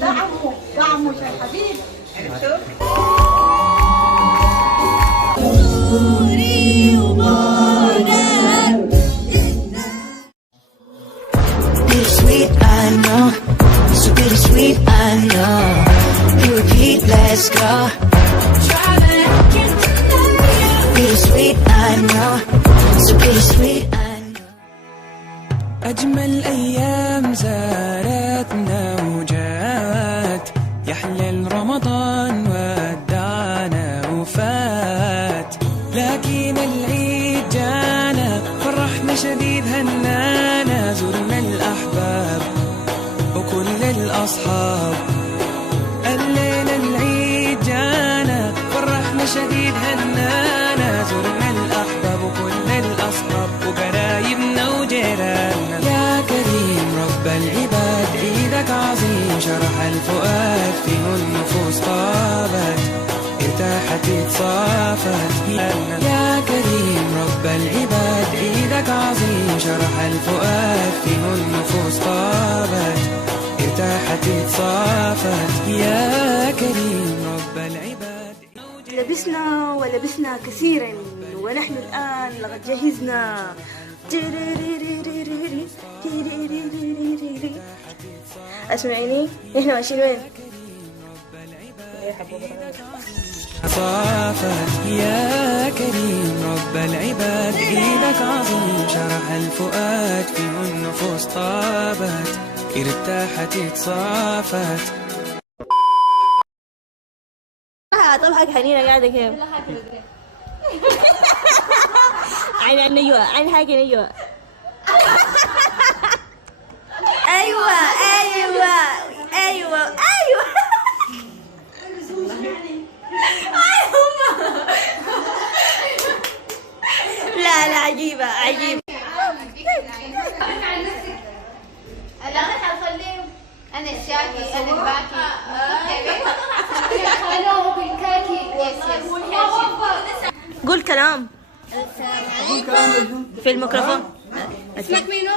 دعمه يا الحبيب. عرفتوا؟ Bittersweet, I know. So bittersweet, I know. You repeat, let's go. Bittersweet, I know. So bittersweet, I know. أجمل أيام زارتنا وجات، يحلل رمضان ودعنا وفات، لكن العيد جانا فرحنا شديد هنانا، زرنا الأحباب وكل الأصحاب. الليلة العيد جانا فرحنا شديد هنانا، زرنا الأحباب وكل الأصحاب وقرايبنا وجيراننا. يا كريم رب العباد عيدك عظيم، شرح الفؤاد فيه النفوس طابت، ارتاحت اتصافت. يا كريم رب العباد عيدك عظيم، شرح الفؤاد فيه النفوس طابت، ارتاحت اتصافت. يا كريم رب العباد. لبسنا ولبسنا كثيرا ونحن الآن لقد جهزنا. اسمعيني، احنا ماشيين وين؟ صافت. يا كريم رب العباد عيدك عظيم، شرح الفؤاد فيه النفوس طابت، ارتاحت اتصافت. طبعا حنينة قاعدة كيف؟ عين نجوى، عين حاجة نجوى. أيوة أيوة أيوة أيوة. لا لا، عجيبة عجيبة. انا حخليهم، انا الشاكي، انا الباكي، انا هو بالكاكي. يس قول كلام في الميكروفون. اسمك مينو؟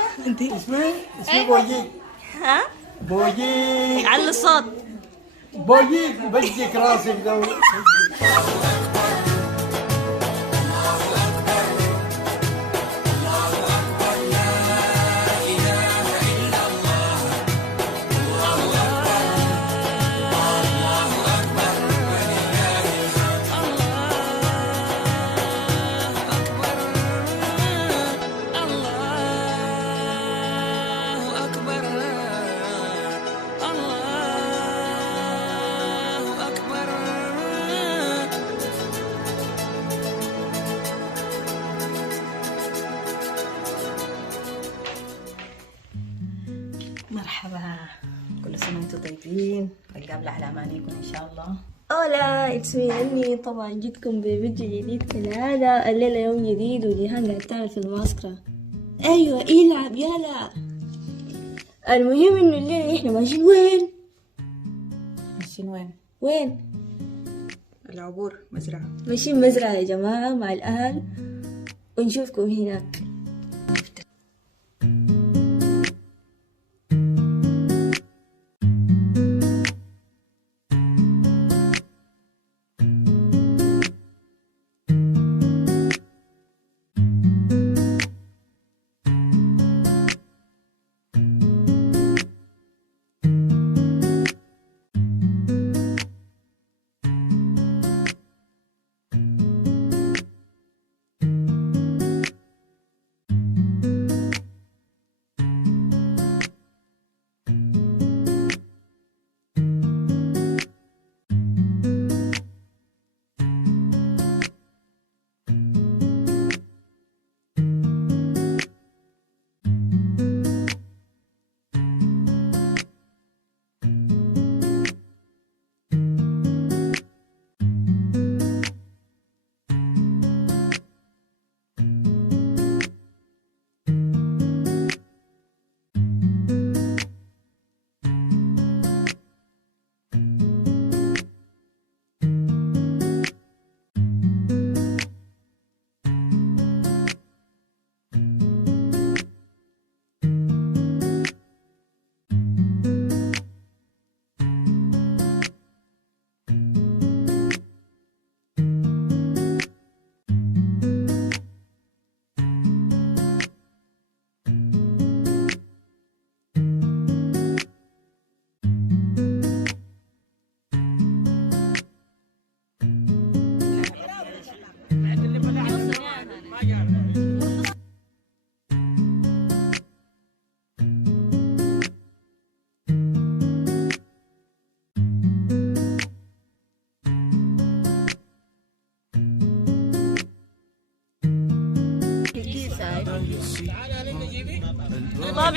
اسمي بوجيك. ها؟ بوجيك على الصوت. بوجيك بجيك راسك لو. مرحبا، كل سنة وانتم طيبين، نتقابل على أمانيكم إن شاء الله. اولا اتس مي أني طبعا جيتكم بفيديو جديد كالعادة. الليلة يوم جديد وجيهان قاعد تعمل في الماسكرة. ايوه يلعب يلا. المهم انه الليلة احنا ماشيين وين؟ ماشيين وين؟ وين؟ العبور، مزرعة. ماشيين مزرعة يا جماعة مع الأهل، ونشوفكم هناك.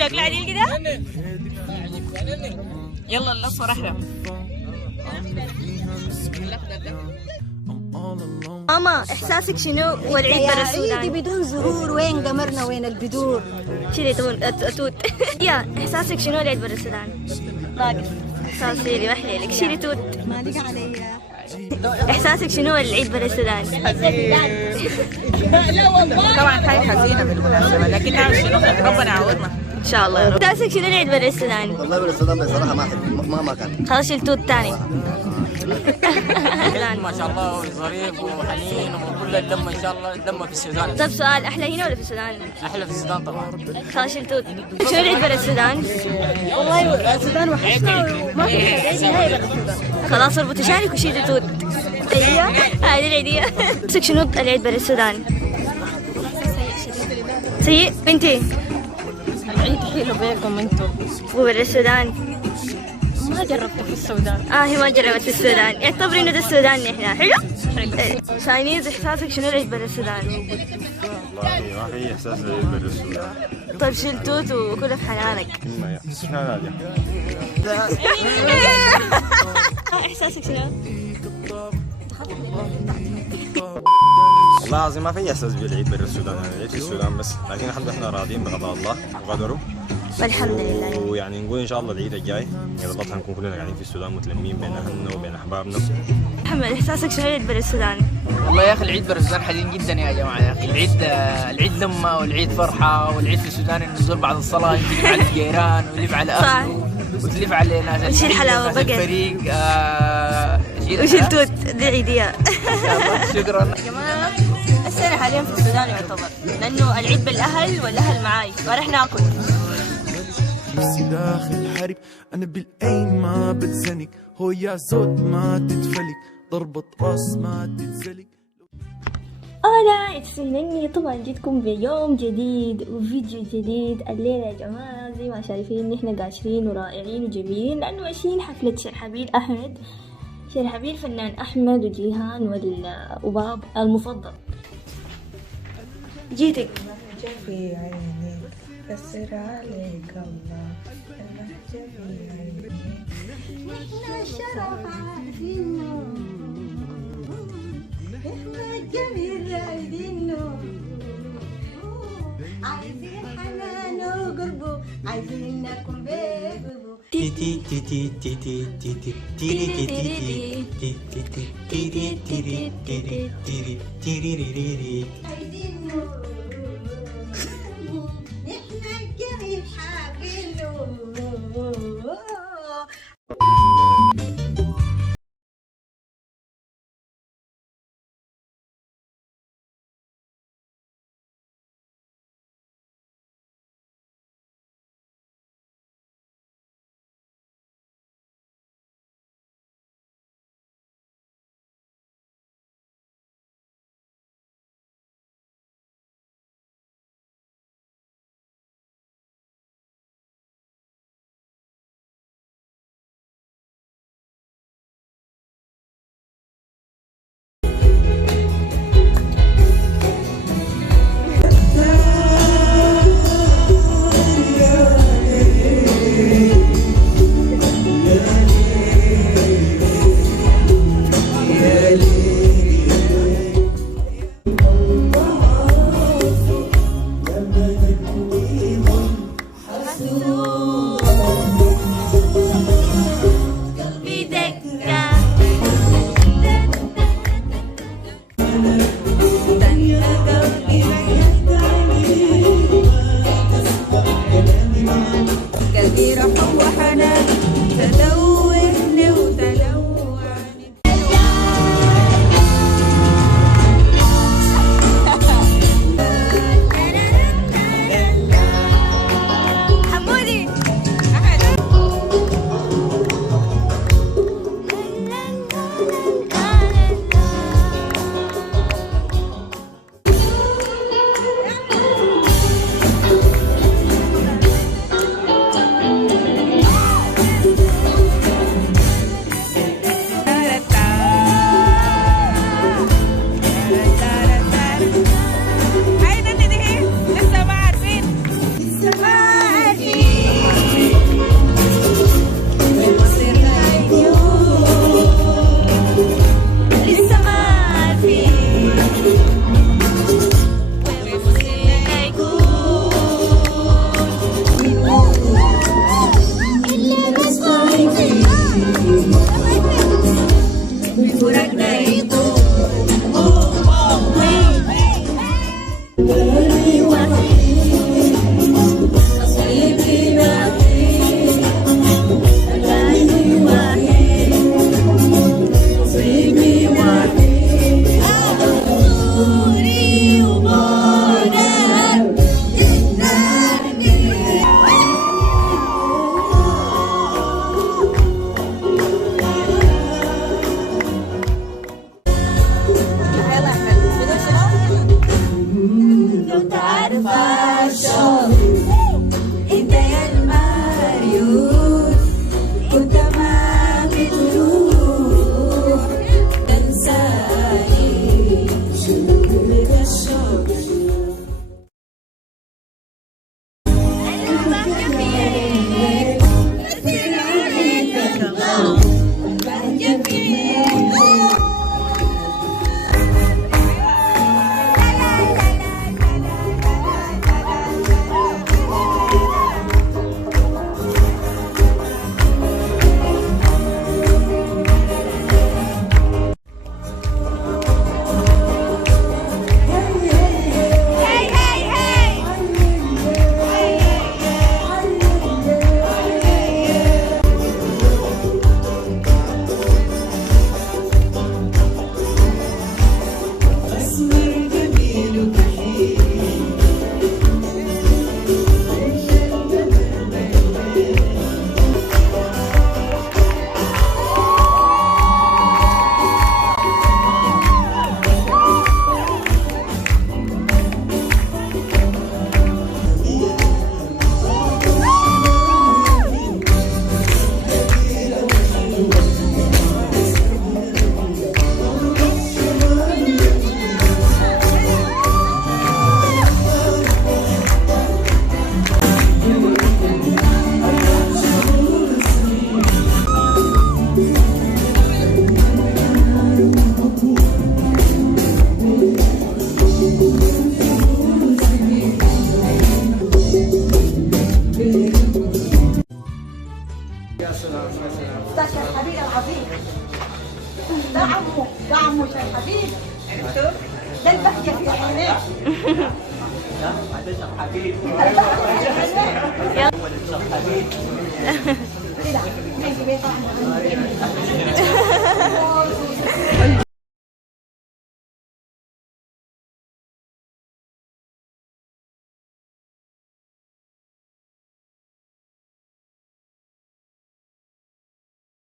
لك العديل كده. يلا اللفة رحلة. ماما احساسك شنو والعيد برا السودان؟ عيدي بدون زهور، وين قمرنا وين البدور؟ شيلي توت. يا احساسك شنو والعيد برا السودان؟ ناقص احساس لي وحليلك. شيلي توت. مالك عليا. احساسك شنو العيد برا السودان؟ طبعا هاي حزينة بالمناسبة، لكن نعمل شنو، ربنا يعوضنا ان شاء الله يا رب. احساسك شنو العيد برا السودان؟ والله برا السودان بصراحة ما أحب ما كان. خلاص شيل توت تاني. ما شاء الله ظريف وحنين وكل اللمة إن شاء الله اللمة في السودان. طب سؤال، احلى هنا ولا في السودان؟ أحلى في السودان طبعا. خلاص شيل توت. شنو العيد برا السودان؟ والله السودان وحشنا وما في عيد نهائي برا السودان. خلاص اربطوا شعرك وشيلوا توت. ايوه هذه العيدية. احساسك شنو العيد برا السودان؟ سيء بنتي. العيد حلو بيكم انتم. وبرا السودان ما جربت في السودان. هي ما جربت في السودان. يعتبر انه ده السودان نحن. حلو؟ شاينيز احساسك شنو العيد برا السودان؟ والله ما في احساس العيد برا السودان. طيب شيل توت وكله في حنانك. احساسك شنو؟ والله العظيم ما في احساس بالعيد برا السودان، يعني العيد في السودان بس، لكن الحمد لله احنا راضيين بقضاء الله وقدره. والحمد لله. ويعني نقول ان شاء الله العيد الجاي اذا بطل نكون كلنا قاعدين في السودان متلمين بين اهلنا وبين احبابنا. محمد احساسك شنو العيد برا السودان؟ والله يا أخي العيد برا السودان حزين جدا يا جماعة. يا أخي العيد لمة والعيد فرحة، والعيد في السودان إنه نزول بعد الصلاة يلف على الجيران ويلف على أهله وتلف على ناس وشيل حلاوة بقى. الفريق. وشيل توت. دي عيدية. شكرا. يا جماعة السنة حاليا في السودان يعتبر، لأنه العيد بالأهل والأهل معاي ورح ناكل. نفسي داخل حرب، أنا بالأين ما بتزنق، هو يا صوت ما تتفلق، ضربة راس ما تتزلق. أهلا اتسنني. طبعا جيتكم بيوم جديد وفيديو جديد الليلة يا جماعة. زي ما شايفين نحن قاشرين ورائعين وجميلين، لأنه ماشيين حفلة شرحبيل أحمد. شرحبيل فنان أحمد وجيهان والأباب المفضل. جيتك في عينيك كسر عليك الله، البهجة في عينيك. نحن الشرف عارفينه، نحن الجميل رايدينه، عايزين حنان وقربه، عايزين نكون بقربه. ده شرحبيل العظيم. ده عمه، ده عمه شرحبيل. عرفتوا؟ ده البهجة في عينيه. يلا